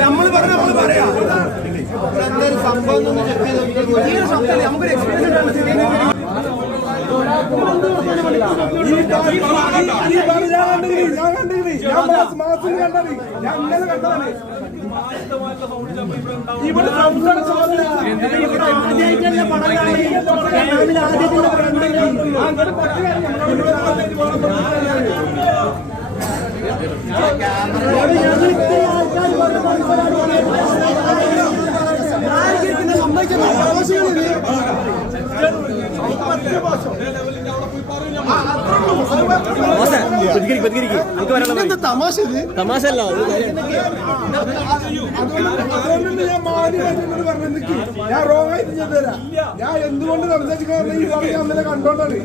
നമ്മൾ പറഞ്ഞ നമ്മൾ പറയാം എന്തൊരു സംഭവം നമുക്കൊരു എക്സ്പീരിയൻസ് ഇവിടെ തമാശല്ല അതുകൊണ്ട് ഞാൻ മാന്യമായിട്ട് പറഞ്ഞെനിക്ക് ഞാൻ റോങ് ആയിട്ട് ഞാൻ തരാം. ഞാൻ എന്തുകൊണ്ട് സംസാരിക്കണം ഈ പറഞ്ഞ അന്നലെ കണ്ടോണ്ടാണ്.